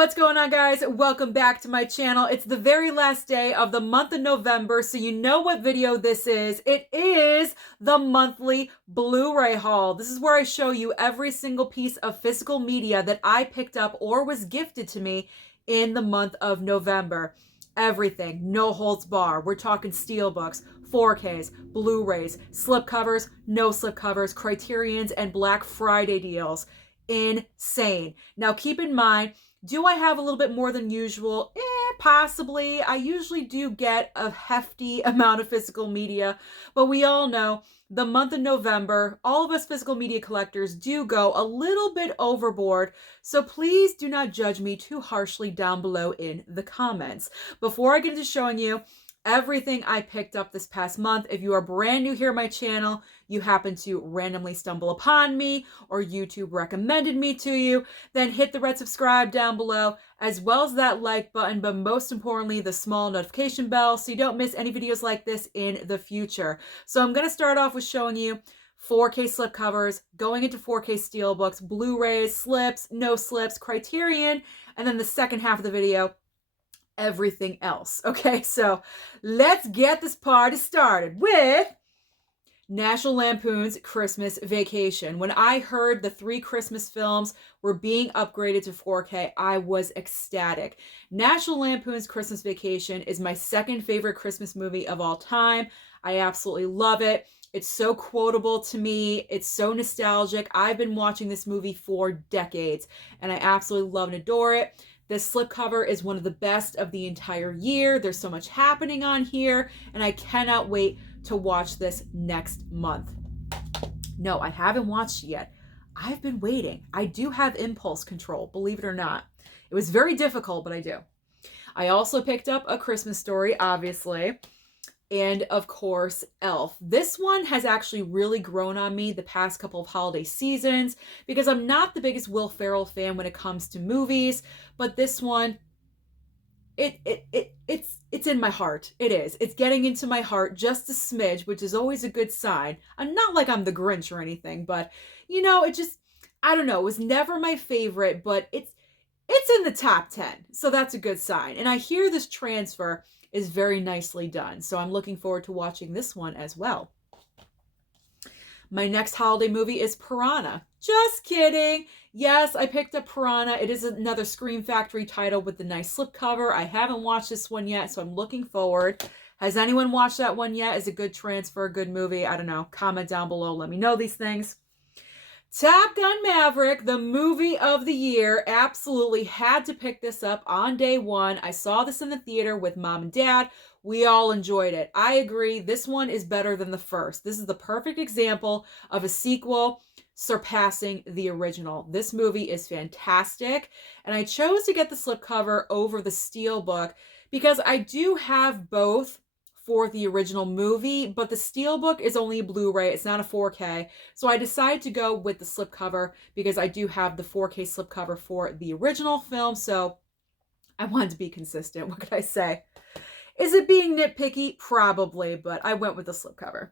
What's going on, guys? Welcome back to my channel. It's the very last day of the month of November, so you know what video this is. It is the monthly Blu-ray haul. This is where I show you every single piece of physical media that I picked up or was gifted to me in the month of November. Everything, no holds bar. We're talking Steelbooks, 4Ks, Blu-rays, slipcovers, no slipcovers, Criterions, and Black Friday deals. Insane. Now keep in mind, do I have a little bit more than usual? Possibly. I usually do get a hefty amount of physical media, but we all know the month of November, all of us physical media collectors do go a little bit overboard, so please do not judge me too harshly down below in the comments. Before I get into showing you everything I picked up this past month, if you are brand new here on my channel, you happen to randomly stumble upon me, or YouTube recommended me to you, then hit the red subscribe down below, as well as that like button, but most importantly, the small notification bell, so you don't miss any videos like this in the future. So I'm going to start off with showing you 4K slipcovers, going into 4K steelbooks, Blu-rays, slips, no slips, Criterion, and then the second half of the video, everything else. Okay, so let's get this party started with National Lampoon's Christmas Vacation. When I heard the 3 Christmas films were being upgraded to 4K, I was ecstatic. National Lampoon's Christmas Vacation is my second favorite Christmas movie of all time. I absolutely love it. It's so quotable to me. It's so nostalgic. I've been watching this movie for decades, and I absolutely love and adore it. This slipcover is one of the best of the entire year. There's so much happening on here, and I cannot wait to watch this next month. No, I haven't watched it yet. I've been waiting. I do have impulse control, believe it or not. It was very difficult, but I do. I also picked up A Christmas Story, obviously, and of course, Elf. This one has actually really grown on me the past couple of holiday seasons because I'm not the biggest Will Ferrell fan when it comes to movies, but this one, it's in my heart. It is. It's getting into my heart just a smidge, which is always a good sign. I'm not like I'm the Grinch or anything, but you know, it just, I don't know, it was never my favorite, but it's in the top 10. So that's a good sign. And I hear this transfer is very nicely done. So I'm looking forward to watching this one as well. My next holiday movie is Piranha. Just kidding. Yes, I picked up Piranha. It is another Scream Factory title with the nice slipcover. I haven't watched this one yet, so I'm looking forward. Has anyone watched that one yet? Is it a good transfer, good movie? I don't know. Comment down below. Let me know these things. Top Gun Maverick, the movie of the year. Absolutely had to pick this up on day one. I saw this in the theater with mom and dad. We all enjoyed it. I agree. This one is better than the first. This is the perfect example of a sequel surpassing the original. This movie is fantastic. And I chose to get the slipcover over the Steelbook because I do have both for the original movie, but the Steelbook is only a Blu-ray. It's not a 4K. So I decided to go with the slipcover because I do have the 4K slipcover for the original film. So I wanted to be consistent. What could I say? Is it being nitpicky? Probably, but I went with the slipcover.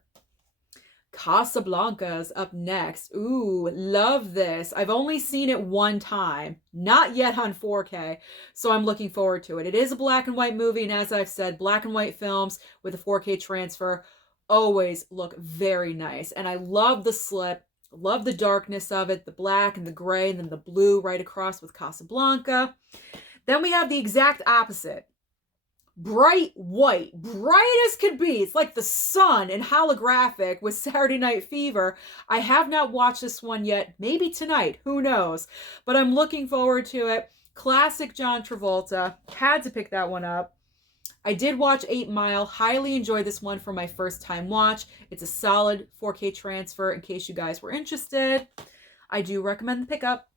Casablanca's up next. Ooh, love this. I've only seen it one time, not yet on 4K, so I'm looking forward to it. It is a black and white movie, and as I've said, black and white films with a 4K transfer always look very nice. And I love the slip, love the darkness of it, the black and the gray, and then the blue right across with Casablanca. Then we have the exact opposite. Bright white, bright as could be. It's like the sun and holographic with Saturday Night Fever. I have not watched this one yet. Maybe tonight, who knows? But I'm looking forward to it. Classic John Travolta. Had to pick that one up. I did watch 8 Mile. Highly enjoyed this one for my first time watch. It's a solid 4K transfer in case you guys were interested. I do recommend the pickup.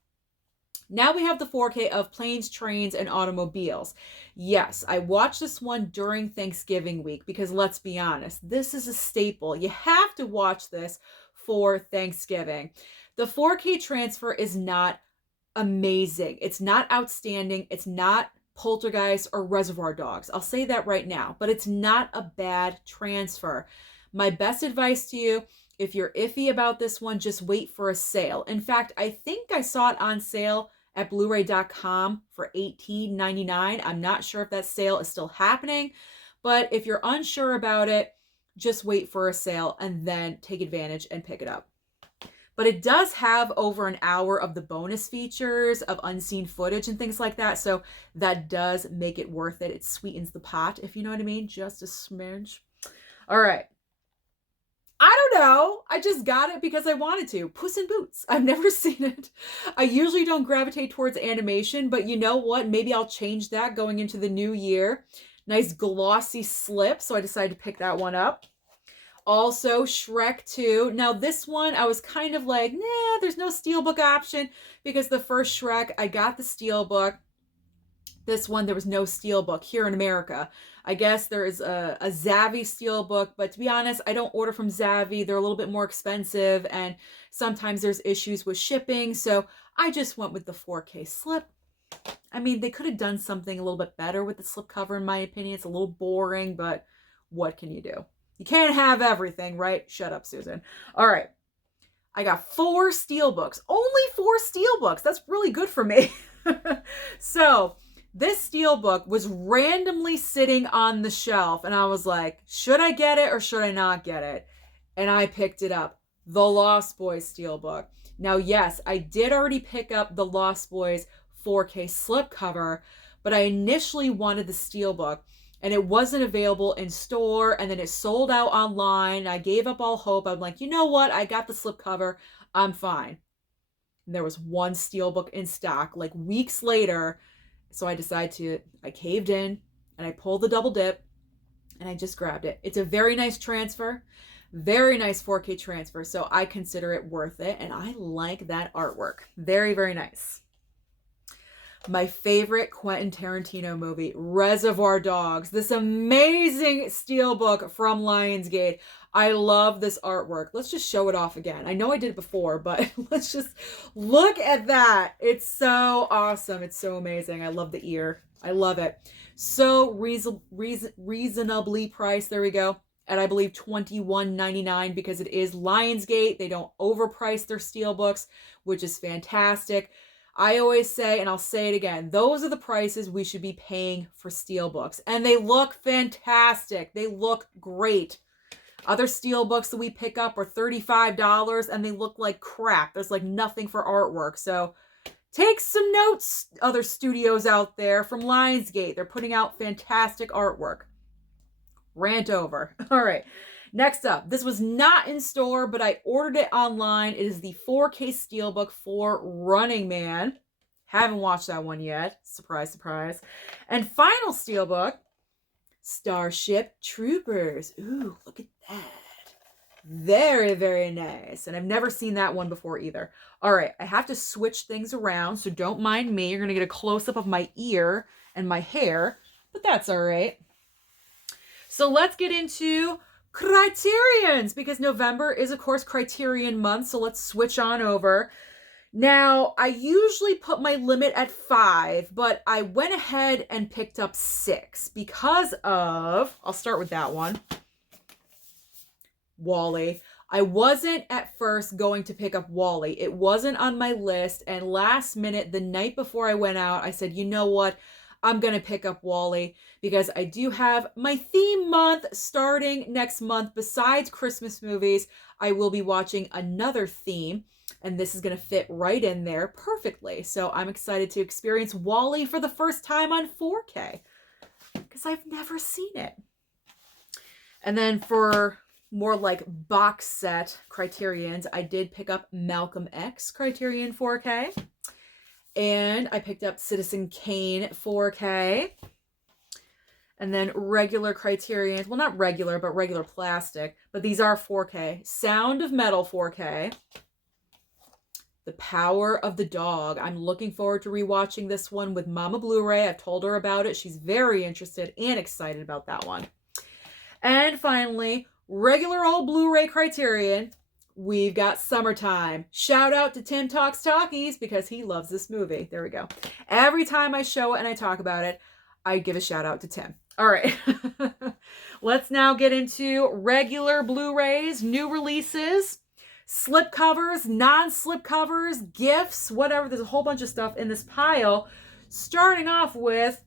Now we have the 4K of Planes, Trains, and Automobiles. Yes, I watched this one during Thanksgiving week because let's be honest, this is a staple. You have to watch this for Thanksgiving. The 4K transfer is not amazing. It's not outstanding. It's not Poltergeist or Reservoir Dogs. I'll say that right now, but it's not a bad transfer. My best advice to you, if you're iffy about this one, just wait for a sale. In fact, I think I saw it on sale at blu-ray.com for $18.99. I'm not sure if that sale is still happening, but if you're unsure about it, just wait for a sale and then take advantage and pick it up. But it does have over an hour of the bonus features of unseen footage and things like that. So that does make it worth it. It sweetens the pot, if you know what I mean. Just a smidge. All right. I don't know. I just got it because I wanted to. Puss in Boots. I've never seen it. I usually don't gravitate towards animation, but you know what? Maybe I'll change that going into the new year. Nice glossy slip. So I decided to pick that one up. Also, Shrek 2. Now, this one, I was kind of like, nah, there's no Steelbook option because the first Shrek, I got the Steelbook. This one, there was no Steelbook here in America. I guess there is a Zavvi Steelbook, but to be honest, I don't order from Zavvi. They're a little bit more expensive, and sometimes there's issues with shipping, so I just went with the 4K slip. I mean, they could have done something a little bit better with the slipcover, in my opinion. It's a little boring, but what can you do? You can't have everything, right? Shut up, Susan. All right. I got 4 Steelbooks. Only 4 Steelbooks. That's really good for me. So this Steelbook was randomly sitting on the shelf, and I was like, should I get it or should I not get it? And I picked it up. The Lost Boys Steelbook. Now, yes, I did already pick up the Lost Boys 4K slipcover, but I initially wanted the Steelbook. And it wasn't available in store, and then it sold out online. I gave up all hope. I'm like, you know what? I got the slipcover. I'm fine. And there was one Steelbook in stock, like weeks later. So I caved in, and I pulled the double dip, and I just grabbed it. It's a very nice transfer, very nice 4K transfer. So I consider it worth it, and I like that artwork. Very, very nice. My favorite Quentin Tarantino movie, Reservoir Dogs. This amazing Steelbook from Lionsgate. I love this artwork. Let's just show it off again. I know I did it before, but let's just look at that. It's so awesome. It's so amazing. I love the ear. I love it. So reasonably priced. There we go. At I believe $21.99 because it is Lionsgate. They don't overprice their Steelbooks, which is fantastic. I always say, and I'll say it again, those are the prices we should be paying for Steelbooks. And they look fantastic. They look great. Other Steelbooks that we pick up are $35 and they look like crap. There's like nothing for artwork. So take some notes, other studios out there from Lionsgate. They're putting out fantastic artwork. Rant over. All right. Next up, this was not in store, but I ordered it online. It is the 4K Steelbook for Running Man. Haven't watched that one yet. Surprise, surprise. And final Steelbook, Starship Troopers. Ooh, look at that. Very, very nice. And I've never seen that one before either. All right, I have to switch things around, so don't mind me. You're going to get a close-up of my ear and my hair, but that's all right. So let's get into Criterions, because November is, of course, Criterion month, so let's switch on over. Now, I usually put my limit at 5, but I went ahead and picked up 6 because of, I'll start with that one, WALL-E. I wasn't at first going to pick up WALL-E. It wasn't on my list, and last minute, the night before I went out, I said, you know what? I'm going to pick up WALL-E because I do have my theme month starting next month. Besides Christmas movies, I will be watching another theme, and this is going to fit right in there perfectly. So I'm excited to experience WALL-E for the first time on 4K because I've never seen it. And then for more like box set Criterions, I did pick up Malcolm X Criterion 4K. And I picked up Citizen Kane 4K. And then regular Criterion. Well, not regular, but regular plastic. But these are 4K. Sound of Metal 4K. The Power of the Dog. I'm looking forward to rewatching this one with Mama Blu-ray. I've told her about it. She's very interested and excited about that one. And finally, regular old Blu-ray Criterion. We've got Summertime. Shout out to Tim Talks Talkies because he loves this movie. There we go. Every time I show it and I talk about it, I give a shout out to Tim. All right. Let's now get into regular Blu-rays, new releases. Slipcovers, non-slipcovers, gifts, whatever. There's a whole bunch of stuff in this pile. Starting off with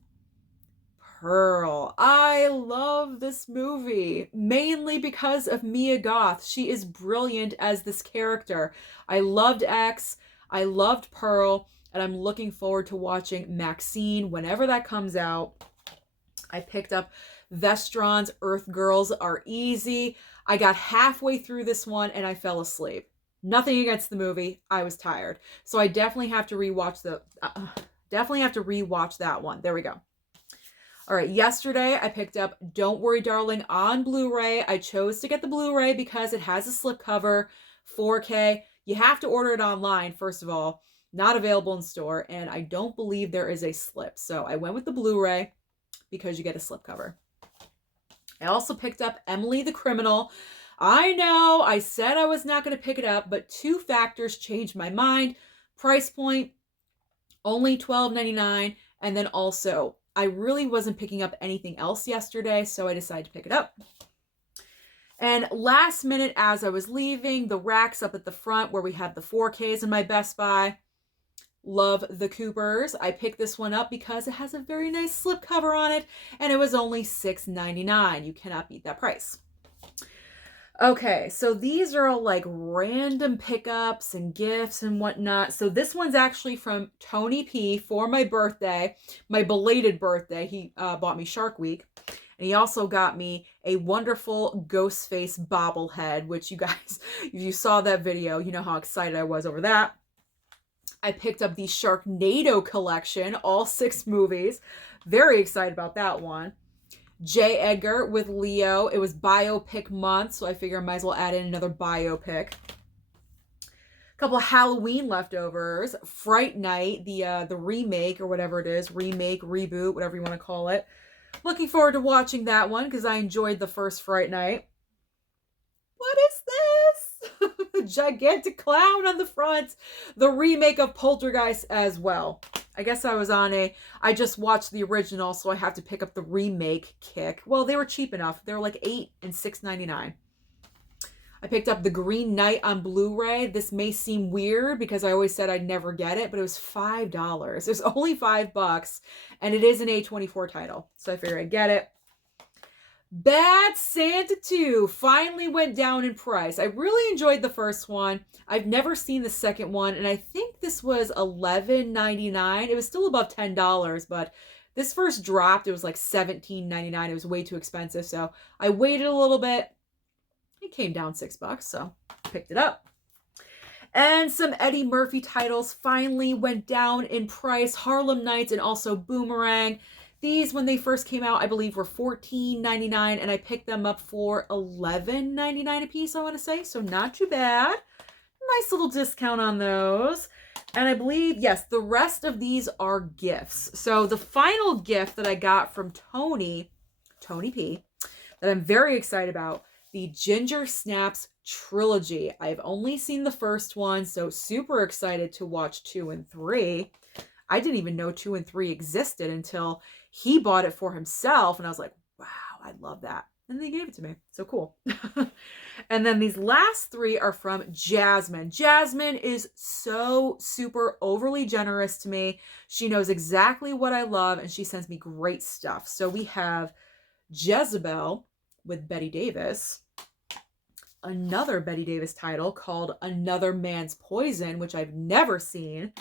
Pearl. I love this movie, mainly because of Mia Goth. She is brilliant as this character. I loved X, I loved Pearl, and I'm looking forward to watching Maxine whenever that comes out. I picked up Vestron's Earth Girls Are Easy. I got halfway through this one and I fell asleep. Nothing against the movie. I was tired. So I definitely have to rewatch that one. There we go. All right, yesterday I picked up Don't Worry Darling on Blu-ray. I chose to get the Blu-ray because it has a slipcover, 4K. You have to order it online, first of all. Not available in store, and I don't believe there is a slip. So I went with the Blu-ray because you get a slipcover. I also picked up Emily the Criminal. I know I said I was not going to pick it up, but two factors changed my mind. Price point, only $12.99, and then also I really wasn't picking up anything else yesterday, so I decided to pick it up. And last minute as I was leaving, the racks up at the front where we have the 4Ks in my Best Buy. Love the Coopers. I picked this one up because it has a very nice slipcover on it, and it was only $6.99. You cannot beat that price. Okay, so these are all like random pickups and gifts and whatnot. So this one's actually from Tony P for my birthday, my belated birthday. He bought me Shark Week. And he also got me a wonderful Ghostface bobblehead, which you guys, if you saw that video, you know how excited I was over that. I picked up the Sharknado collection, all 6 movies. Very excited about that one. J. Edgar with Leo. It was biopic month, so I figure I might as well add in another biopic. A couple of Halloween leftovers. Fright Night, the remake or whatever it is. Remake, reboot, whatever you want to call it. Looking forward to watching that one because I enjoyed the first Fright Night. What is this? Gigantic clown on the front. The remake of Poltergeist as well. I guess I just watched the original, so I have to pick up the remake kick. Well, they were cheap enough. They were like $8 and $6.99. I picked up The Green Knight on Blu-ray. This may seem weird because I always said I'd never get it, but it was $5. It was only $5, and it is an A24 title, so I figured I'd get it. Bad Santa 2 finally went down in price. I really enjoyed the first one. I've never seen the second one, and I think this was $11.99. It was still above $10, but this first dropped. It was like $17.99. It was way too expensive, so I waited a little bit. It came down $6, so picked it up. And some Eddie Murphy titles finally went down in price. Harlem Nights and also Boomerang. These, when they first came out, I believe were $14.99, and I picked them up for $11.99 a piece, I want to say. So not too bad. Nice little discount on those. And I believe, yes, the rest of these are gifts. So the final gift that I got from Tony P, that I'm very excited about, the Ginger Snaps trilogy. I've only seen the first one, so super excited to watch 2 and 3. I didn't even know 2 and 3 existed until he bought it for himself, and I was like, wow, I love that. And they gave it to me. So cool. And then these last 3 are from Jasmine. Jasmine is so super overly generous to me. She knows exactly what I love, and she sends me great stuff. So we have Jezebel with Betty Davis. Another Betty Davis title called Another Man's Poison, which I've never seen.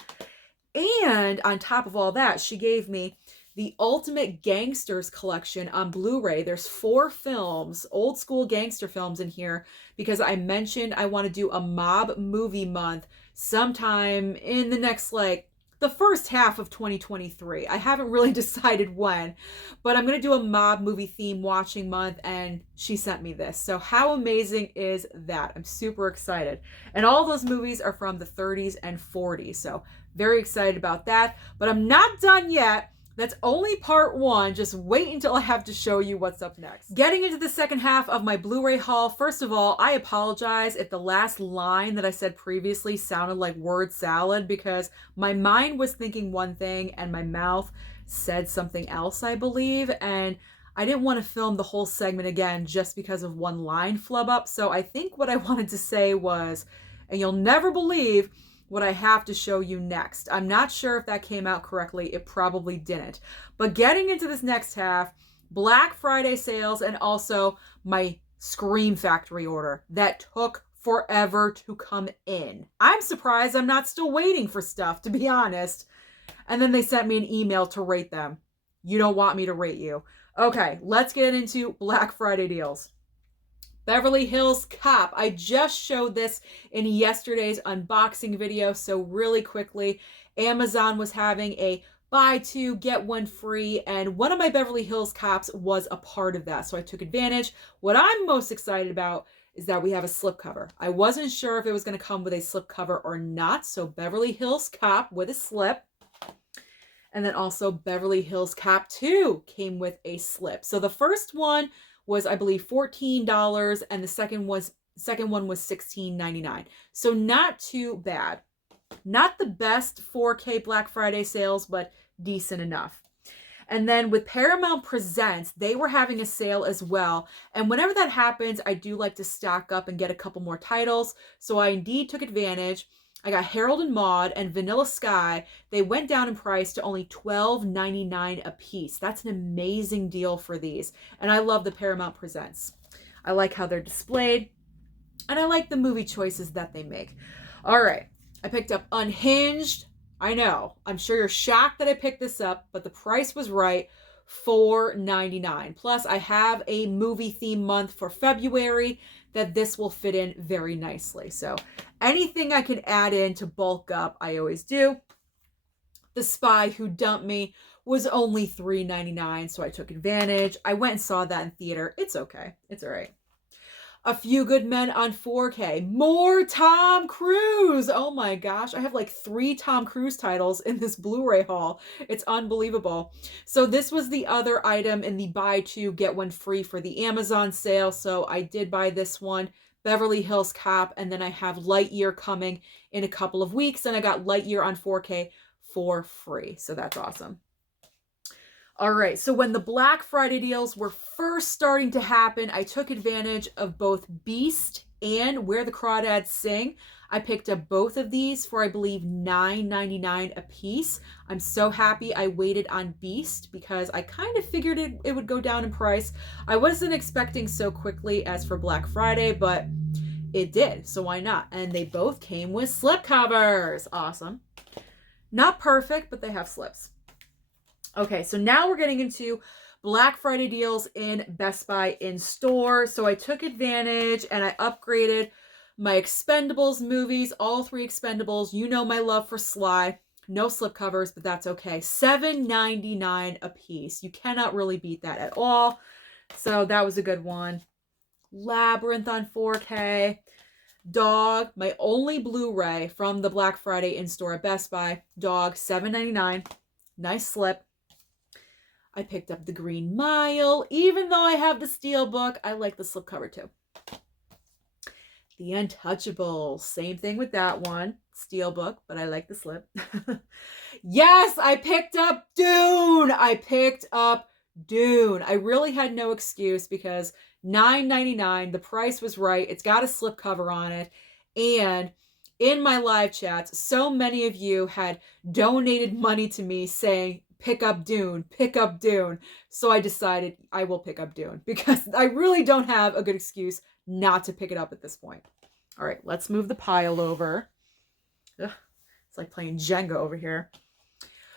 And on top of all that, she gave me the Ultimate Gangsters collection on Blu-ray. There's 4 films, old school gangster films in here, because I mentioned I want to do a mob movie month sometime in the next, the first half of 2023. I haven't really decided when, but I'm going to do a mob movie theme watching month, and she sent me this. So how amazing is that? I'm super excited. And all those movies are from the 30s and 40s, so very excited about that. But I'm not done yet. That's only part 1. Just wait until I have to show you what's up next. Getting into the second half of my Blu-ray haul, first of all, I apologize if the last line that I said previously sounded like word salad, because my mind was thinking one thing and my mouth said something else, I believe. And I didn't want to film the whole segment again just because of one line flub up. So I think what I wanted to say was, and you'll never believe what I have to show you next. I'm not sure if that came out correctly. It probably didn't. But getting into this next half, Black Friday sales and also my Scream Factory order that took forever to come in. I'm surprised I'm not still waiting for stuff, to be honest. And then they sent me an email to rate them. You don't want me to rate you. Okay, let's get into Black Friday deals. Beverly Hills Cop. I just showed this in yesterday's unboxing video, so really quickly, Amazon was having a buy two, get one free, and one of my Beverly Hills Cops was a part of that, so I took advantage. What I'm most excited about is that we have a slipcover. I wasn't sure if it was going to come with a slipcover or not, so Beverly Hills Cop with a slip. And then also Beverly Hills Cop 2 came with a slip. So the first one was, I believe, $14, and the second one was $16.99. So not too bad. Not the best 4K Black Friday sales, but decent enough. And then with Paramount Presents, they were having a sale as well. And whenever that happens, I do like to stock up and get a couple more titles. So I indeed took advantage. I got Harold and Maude and Vanilla Sky. They went down in price to only $12.99 a piece. That's an amazing deal for these. And I love the Paramount Presents. I like how they're displayed. And I like the movie choices that they make. All right. I picked up Unhinged. I know. I'm sure you're shocked that I picked this up, but the price was right. $4.99. Plus, I have a movie theme month for February that this will fit in very nicely. So anything I can add in to bulk up, I always do. The Spy Who Dumped Me was only $3.99, so I took advantage. I went and saw that in theater. It's okay. It's all right. A Few Good Men on 4K. More Tom Cruise. Oh my gosh. I have like 3 Tom Cruise titles in this Blu-ray haul. It's unbelievable. So this was the other item in the buy two, get one free for the Amazon sale. So I did buy this one, Beverly Hills Cop, and then I have Lightyear coming in a couple of weeks. And I got Lightyear on 4K for free. So that's awesome. All right, so when the Black Friday deals were first starting to happen, I took advantage of both Beast and Where the Crawdads Sing. I picked up both of these for, I believe, $9.99 a piece. I'm so happy I waited on Beast because I kind of figured it would go down in price. I wasn't expecting so quickly as for Black Friday, but it did, so why not? And they both came with slipcovers. Awesome. Not perfect, but they have slips. Okay, so now we're getting into Black Friday deals in Best Buy in store. So I took advantage and I upgraded my Expendables movies, all 3 Expendables. You know my love for Sly. No slipcovers, but that's okay. $7.99 a piece. You cannot really beat that at all. So that was a good one. Labyrinth on 4K. Dog, my only Blu-ray from the Black Friday in store at Best Buy. Dog, $7.99. Nice slip. I picked up The Green Mile. Even though I have the Steelbook, I like the slipcover too. The Untouchables. Same thing with that one. Steelbook, but I like the slip. Yes, I picked up Dune. I picked up Dune. I really had no excuse because $9.99, the price was right. It's got a slipcover on it. And in my live chats, so many of you had donated money to me saying, pick up Dune, pick up Dune. So I decided I will pick up Dune because I really don't have a good excuse not to pick it up at this point. All right, let's move the pile over. Ugh, it's like playing Jenga over here.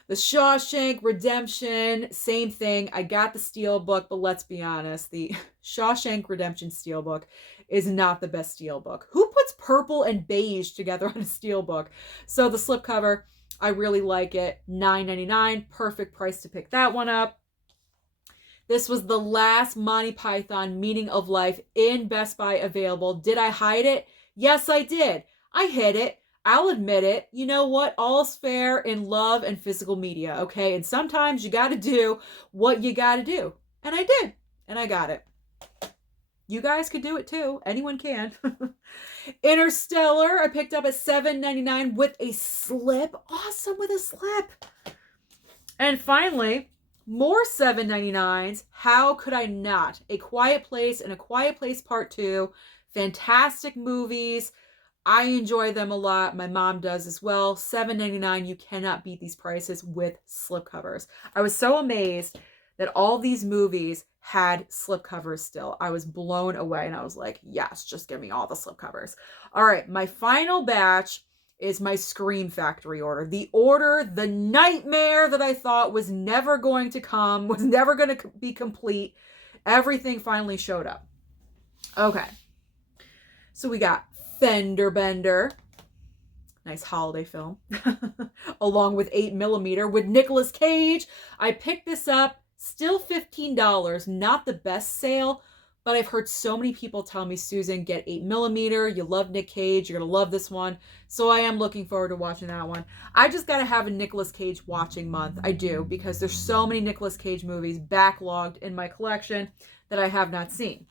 The Shawshank Redemption, same thing. I got the Steelbook, but let's be honest, the Shawshank Redemption Steelbook is not the best Steelbook. Who puts purple and beige together on a Steelbook? So the slipcover, I really like it. $9.99, perfect price to pick that one up. This was the last Monty Python Meaning of Life in Best Buy available. Did I hide it? Yes, I did. I hid it. I'll admit it. You know what? All's fair in love and physical media, okay? And sometimes you got to do what you got to do. And I did. And I got it. You guys could do it too. Anyone can. Interstellar, I picked up at $7.99 with a slip. Awesome with a slip. And finally, More $7.99s. How could I not? A Quiet Place and A Quiet Place Part 2. Fantastic movies. I enjoy them a lot. My mom does as well. $7.99. You cannot beat these prices with slipcovers. I was so amazed that all these movies had slipcovers still. I was blown away and I was like, yes, just give me all the slipcovers. All right, my final batch is my Scream Factory order. The nightmare that I thought was never going to come, was never going to be complete. Everything finally showed up. Okay. So we got Fender Bender. Nice holiday film. Along with 8mm with Nicolas Cage. I picked this up. Still $15. Not the best sale. But I've heard so many people tell me, Susan, get 8mm. You love Nick Cage. You're going to love this one. So I am looking forward to watching that one. I just got to have a Nicolas Cage watching month. I do. Because there's so many Nicolas Cage movies backlogged in my collection that I have not seen.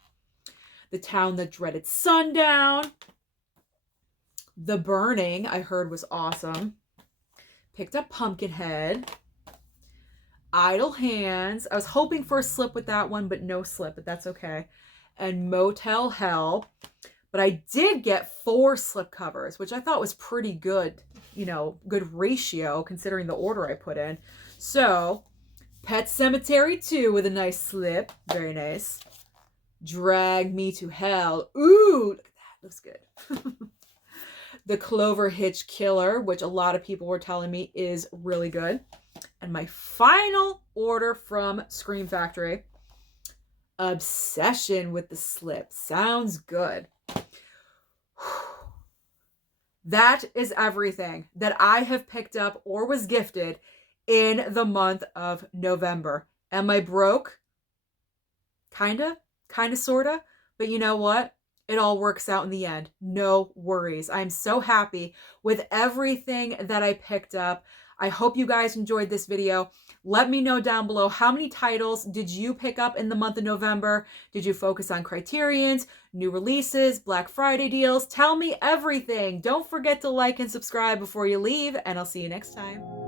The Town That Dreaded Sundown. The Burning, I heard was awesome. Picked up Pumpkinhead. Idle Hands. I was hoping for a slip with that one, but no slip, but that's okay. And Motel Hell. But I did get 4 slip covers, which I thought was pretty good, good ratio considering the order I put in. So, Pet Sematary 2 with a nice slip. Very nice. Drag Me to Hell. Ooh, look at that. Looks good. The Clover Hitch Killer, which a lot of people were telling me is really good. And my final order from Scream Factory, Obsession with the Slip. Sounds good. That is everything that I have picked up or was gifted in the month of November. Am I broke? Kinda, sorta. But you know what? It all works out in the end. No worries. I'm so happy with everything that I picked up. I hope you guys enjoyed this video. Let me know down below, how many titles did you pick up in the month of November? Did you focus on Criterions, new releases, Black Friday deals? Tell me everything. Don't forget to like and subscribe before you leave, and I'll see you next time.